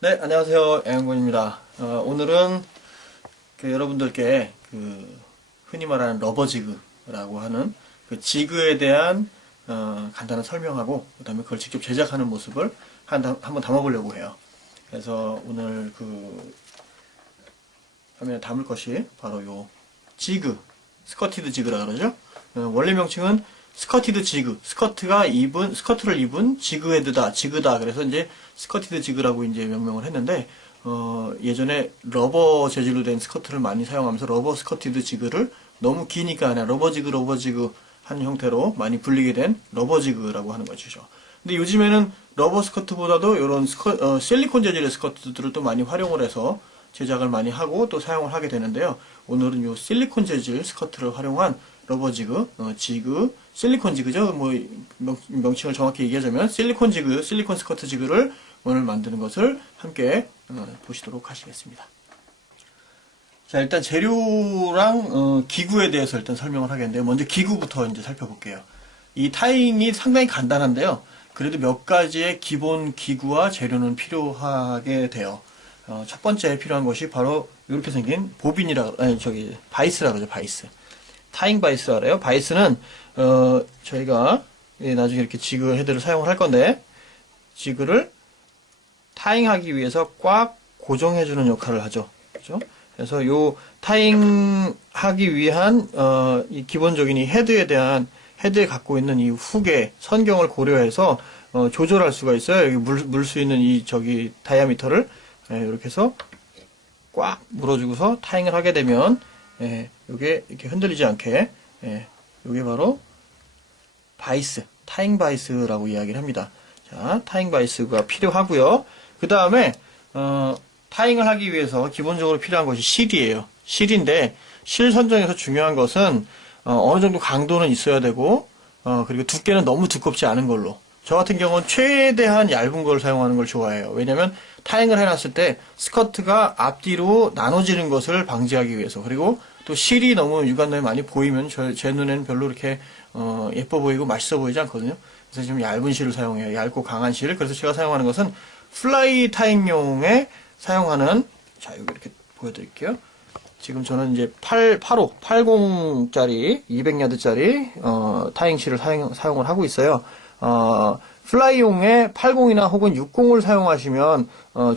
네, 안녕하세요. 양군입니다. 오늘은 여러분들께 흔히 말하는 러버 지그라고 하는 그 지그에 대한 간단한 설명하고 그다음에 그걸 직접 제작하는 모습을 한번 담아보려고 해요. 그래서 오늘 화면에 담을 것이 바로 요 지그, 스커티드 지그라 그러죠. 원래 명칭은 스커티드 지그, 스커트를 입은 지그 헤드다, 지그다. 그래서 이제 스커티드 지그라고 이제 명명을 했는데, 예전에 러버 재질로 된 스커트를 많이 사용하면서 러버 스커티드 지그를 너무 기니까 그냥 러버 지그 한 형태로 많이 불리게 된 러버 지그라고 하는 것이죠. 근데 요즘에는 러버 스커트보다도 이런 실리콘 재질의 스커트들을 또 많이 활용을 해서 제작을 많이 하고 또 사용을 하게 되는데요. 오늘은 요 실리콘 재질 스커트를 활용한 러버 지그, 실리콘 지그죠. 뭐 명칭을 정확히 얘기하자면 실리콘 스커트 지그를 오늘 만드는 것을 함께 보시도록 하시겠습니다. 자, 일단 재료랑 기구에 대해서 일단 설명을 하겠는데요. 먼저 기구부터 이제 살펴볼게요. 이 타잉이 상당히 간단한데요. 그래도 몇 가지의 기본 기구와 재료는 필요하게 돼요. 첫 번째 필요한 것이 바로 이렇게 생긴 바이스라 그러죠. 바이스. 타잉 바이스라 그래요. 바이스는 저희가 나중에 이렇게 지그 헤드를 사용을 할 건데, 지그를 타잉하기 위해서 꽉 고정해주는 역할을 하죠. 그죠? 그래서 요 타잉하기 위한 이 기본적인 이 헤드에 갖고 있는 이 훅의 선경을 고려해서 조절할 수가 있어요. 여기 물 수 있는 다이아미터를 이렇게 해서 꽉 물어주고서 타잉을 하게 되면 요게 이렇게 흔들리지 않게 요게 바로 타잉 바이스라고 이야기를 합니다. 자, 타잉 바이스가 필요하고요. 그 다음에 타잉을 하기 위해서 기본적으로 필요한 것이 실이에요. 실인데 실 선정에서 중요한 것은 어느 정도 강도는 있어야 되고 그리고 두께는 너무 두껍지 않은 걸로. 저 같은 경우는 최대한 얇은 걸 사용하는 걸 좋아해요. 왜냐면 타잉을 해놨을 때 스커트가 앞뒤로 나눠지는 것을 방지하기 위해서. 그리고 또 실이 너무 육안에 많이 보이면 제 눈에는 별로 이렇게 예뻐 보이고 맛있어 보이지 않거든요. 그래서 좀 얇은 실을 사용해요. 얇고 강한 실. 그래서 제가 사용하는 것은 플라이 타잉용에 사용하는, 자, 여기 이렇게 보여드릴게요. 지금 저는 이제 80짜리 200야드짜리 타잉 실을 사용을 하고 있어요. 플라이용에 80이나 혹은 60을 사용하시면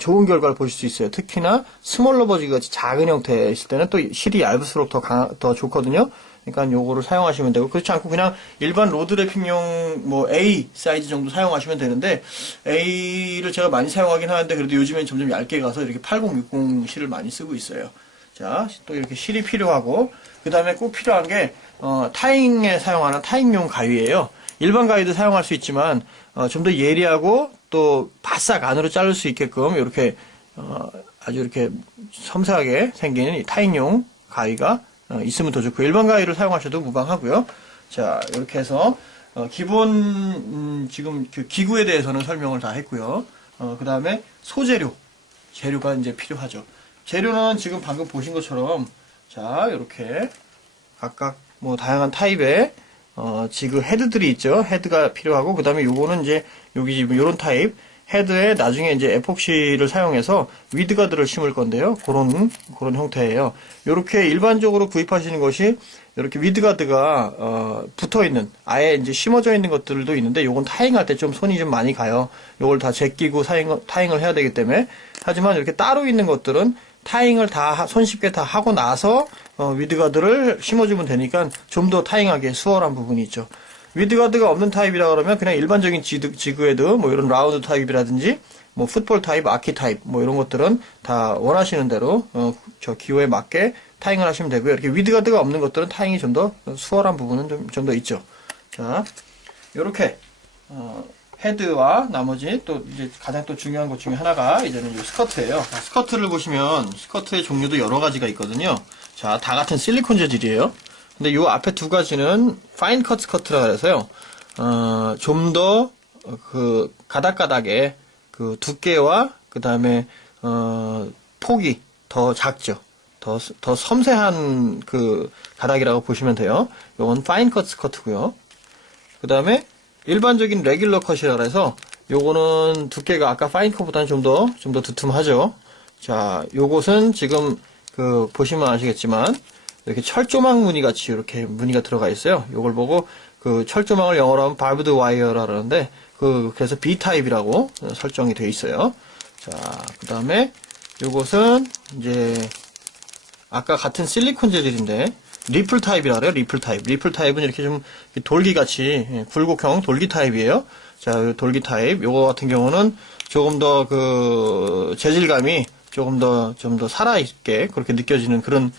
좋은 결과를 보실 수 있어요. 특히나 스몰 러버지기 같이 작은 형태에 있을 때는 또 실이 얇을수록 더 좋거든요. 그러니까 요거를 사용하시면 되고, 그렇지 않고 그냥 일반 로드 랩핑용 뭐 A 사이즈 정도 사용하시면 되는데, A를 제가 많이 사용하긴 하는데 그래도 요즘엔 점점 얇게 가서 이렇게 80, 60 실을 많이 쓰고 있어요. 자, 또 이렇게 실이 필요하고, 그 다음에 꼭 필요한 게 타잉에 사용하는 타잉용 가위예요. 일반 가위도 사용할 수 있지만 좀 더 예리하고 또 바싹 안으로 자를 수 있게끔 이렇게 아주 이렇게 섬세하게 생긴 이 타잉용 가위가 있으면 더 좋고, 일반 가위를 사용하셔도 무방하고요. 자, 이렇게 해서 기본 지금 그 기구에 대해서는 설명을 다 했고요. 그 다음에 재료가 이제 필요하죠. 재료는 지금 방금 보신 것처럼, 자, 이렇게 각각 뭐 다양한 타입의 지그 헤드들이 있죠. 헤드가 필요하고, 그 다음에 요거는 이제 여기 지금 요런 타입 헤드에 나중에 이제 에폭시를 사용해서 위드가드를 심을 건데요. 그런 형태예요. 요렇게 일반적으로 구입하시는 것이 이렇게 위드가드가 붙어 있는, 아예 이제 심어져 있는 것들도 있는데, 요건 타잉할 때 좀 손이 좀 많이 가요. 요걸 다 제끼고 타잉을 해야 되기 때문에. 하지만 이렇게 따로 있는 것들은 타잉을 손쉽게 다 하고 나서 위드가드를 심어주면 되니까 좀 더 타잉하기 수월한 부분이 있죠. 위드가드가 없는 타입이라 그러면 그냥 일반적인 지그헤드, 뭐 이런 라운드 타입이라든지 뭐 풋볼 타입, 아키 타입 뭐 이런 것들은 다 원하시는 대로 저 기호에 맞게 타잉을 하시면 되고요. 이렇게 위드가드가 없는 것들은 타잉이 좀 더 수월한 부분은 좀 더 있죠. 자, 요렇게 헤드와 나머지 또 이제 가장 또 중요한 것 중에 하나가 이제는 이 스커트예요. 스커트를 보시면 스커트의 종류도 여러 가지가 있거든요. 자, 다 같은 실리콘 재질이에요. 근데 요 앞에 두 가지는 파인 컷 스커트라 그래서요. 좀 더 가닥가닥의 그 두께와 그 다음에 폭이 더 작죠. 더 섬세한 그 가닥이라고 보시면 돼요. 요건 파인 컷 스커트고요. 그 다음에 일반적인 레귤러 컷이라 해서 요거는 두께가 아까 파인커보다는 좀 더 두툼하죠. 자, 요것은 지금 보시면 아시겠지만 이렇게 철조망 무늬 같이 이렇게 무늬가 들어가 있어요. 요걸 보고 철조망을 영어로 하면 바브드 와이어라 그러는데 그래서 B타입이라고 설정이 되어 있어요. 자, 그 다음에 요것은 이제 아까 같은 실리콘 재질인데 리플 타입이라 그래요. 리플 타입. 리플 타입은 이렇게 좀 돌기같이 굴곡형 돌기 타입이에요. 자, 돌기 타입. 요거 같은 경우는 조금 더 재질감이 좀 더 살아있게 그렇게 느껴지는 그런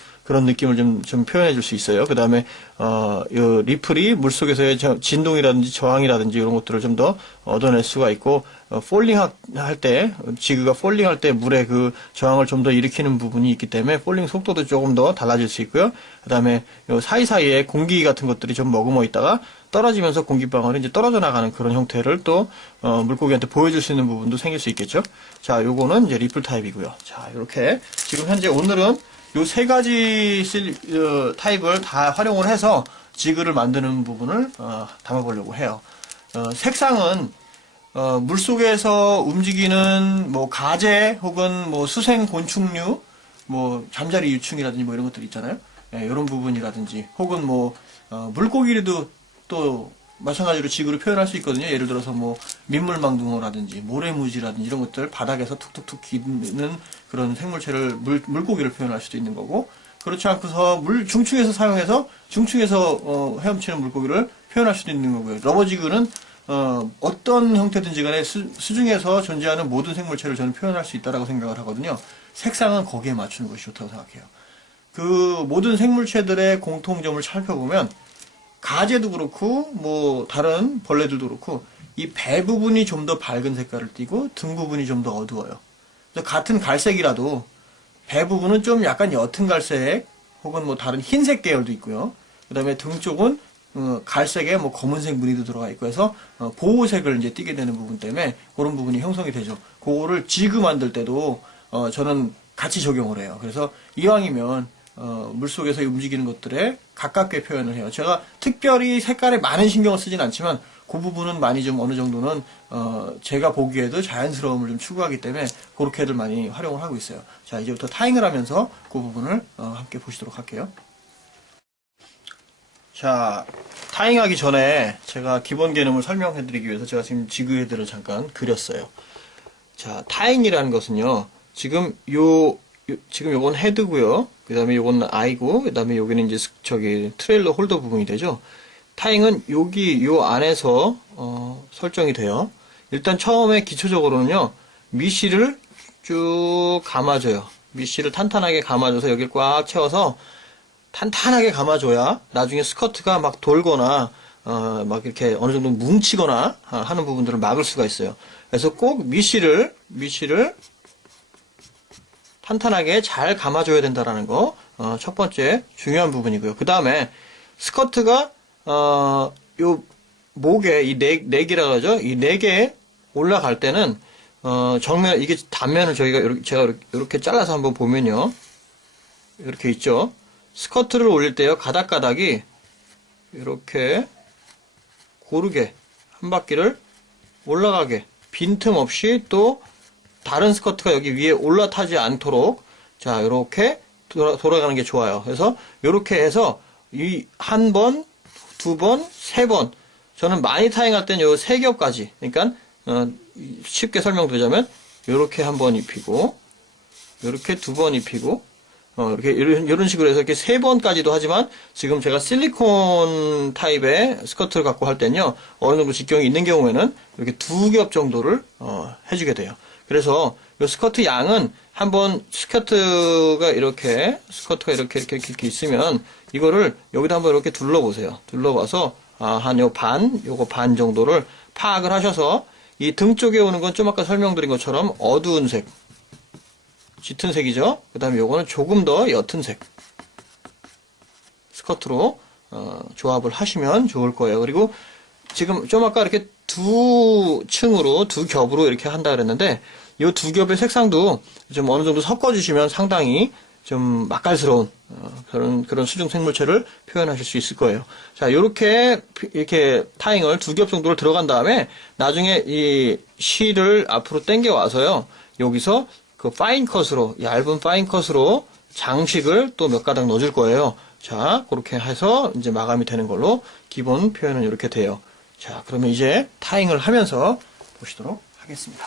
느낌을 좀 표현해 줄 수 있어요. 그 다음에, 요 리플이 물속에서의 진동이라든지 저항이라든지 이런 것들을 좀 더 얻어낼 수가 있고, 폴링 할 때, 지그가 폴링 할 때 물의 저항을 좀 더 일으키는 부분이 있기 때문에 폴링 속도도 조금 더 달라질 수 있고요. 그 다음에 요 사이사이에 공기 같은 것들이 좀 머금어 있다가 떨어지면서 공기방울이 이제 떨어져 나가는 그런 형태를 또, 물고기한테 보여줄 수 있는 부분도 생길 수 있겠죠. 자, 요거는 이제 리플 타입이고요. 자, 이렇게 지금 현재 오늘은 요 세 가지 타입을 다 활용을 해서 지그를 만드는 부분을 담아보려고 해요. 색상은 물속에서 움직이는 가재 혹은 수생 곤충류, 잠자리 유충이라든지 이런 것들 있잖아요. 예, 이런 부분이라든지 혹은 물고기도 또 마찬가지로 지구를 표현할 수 있거든요. 예를 들어서 민물망둥어라든지 모래무지라든지 이런 것들 바닥에서 툭툭툭 기는 그런 생물체를 물고기를 표현할 수도 있는 거고, 그렇지 않고서 중충에서 사용해서 중충에서 헤엄치는 물고기를 표현할 수도 있는 거고요. 러버지그는 어떤 형태든지 간에 수중에서 존재하는 모든 생물체를 저는 표현할 수 있다고 생각을 하거든요. 색상은 거기에 맞추는 것이 좋다고 생각해요. 그 모든 생물체들의 공통점을 살펴보면 가재도 그렇고 다른 벌레들도 그렇고 이 배 부분이 좀 더 밝은 색깔을 띠고 등 부분이 좀 더 어두워요. 같은 갈색이라도 배 부분은 좀 약간 옅은 갈색 혹은 다른 흰색 계열도 있고요. 그 다음에 등 쪽은 갈색에 검은색 무늬도 들어가 있고 해서 보호색을 이제 띠게 되는 부분 때문에 그런 부분이 형성이 되죠. 그거를 지그 만들 때도 저는 같이 적용을 해요. 그래서 이왕이면 물속에서 움직이는 것들에 가깝게 표현을 해요. 제가 특별히 색깔에 많은 신경을 쓰진 않지만 그 부분은 많이 좀 어느 정도는 제가 보기에도 자연스러움을 좀 추구하기 때문에 그렇게들 많이 활용을 하고 있어요. 자, 이제부터 타잉을 하면서 그 부분을 함께 보시도록 할게요. 자, 타잉하기 전에 제가 기본 개념을 설명해 드리기 위해서 제가 지금 지그 헤드를 잠깐 그렸어요. 자, 타잉이라는 것은요, 지금 요건 헤드고요. 그 다음에 요건 아이고, 그 다음에 여기는 이제 트레일러 홀더 부분이 되죠. 타잉은 요 안에서 설정이 돼요. 일단 처음에 기초적으로는요, 미시를 쭉 감아줘요. 미시를 탄탄하게 감아줘서 여기를 꽉 채워서 탄탄하게 감아줘야 나중에 스커트가 막 돌거나 막 이렇게 어느 정도 뭉치거나 하는 부분들을 막을 수가 있어요. 그래서 꼭 미시를 탄탄하게 잘 감아줘야 된다라는 거, 첫 번째 중요한 부분이고요. 그 다음에 스커트가 요 목에 이 넥이라고 하죠. 이 넥에 올라갈 때는 정면 이게 단면을 제가 이렇게 잘라서 한번 보면요, 이렇게 있죠. 스커트를 올릴 때요, 가닥가닥이 이렇게 고르게 한 바퀴를 올라가게 빈틈없이 또 다른 스커트가 여기 위에 올라타지 않도록, 자, 이렇게 돌아가는 게 좋아요. 그래서 이렇게 해서 이 한 번, 두 번, 세 번, 저는 많이 타잉할 때는 요 세 겹까지, 그러니까 쉽게 설명드리자면 이렇게 한 번 입히고, 이렇게 두 번 입히고, 이렇게 이런 식으로 해서 이렇게 세 번까지도 하지만, 지금 제가 실리콘 타입의 스커트를 갖고 할 때는요, 어느 정도 직경이 있는 경우에는 이렇게 두 겹 정도를 해주게 돼요. 그래서 이 스커트 양은 한번 스커트가 이렇게 있으면 이거를 여기다 한번 이렇게 둘러보세요. 둘러봐서 요거 반 정도를 파악을 하셔서 이 등 쪽에 오는 건 좀 아까 설명드린 것처럼 어두운 색, 짙은 색이죠. 그 다음에 요거는 조금 더 옅은 색 스커트로 조합을 하시면 좋을 거예요. 그리고 지금 좀 아까 이렇게 두 겹으로 이렇게 한다 그랬는데, 이 두 겹의 색상도 좀 어느 정도 섞어주시면 상당히 좀 맛깔스러운 그런 수중 생물체를 표현하실 수 있을 거예요. 자, 이렇게 타잉을 2겹 정도를 들어간 다음에 나중에 이 실을 앞으로 당겨 와서요. 여기서 그 파인 컷으로, 얇은 파인 컷으로 장식을 또 몇 가닥 넣어줄 거예요. 자, 그렇게 해서 이제 마감이 되는 걸로 기본 표현은 이렇게 돼요. 자, 그러면 이제 타잉을 하면서 보시도록 하겠습니다.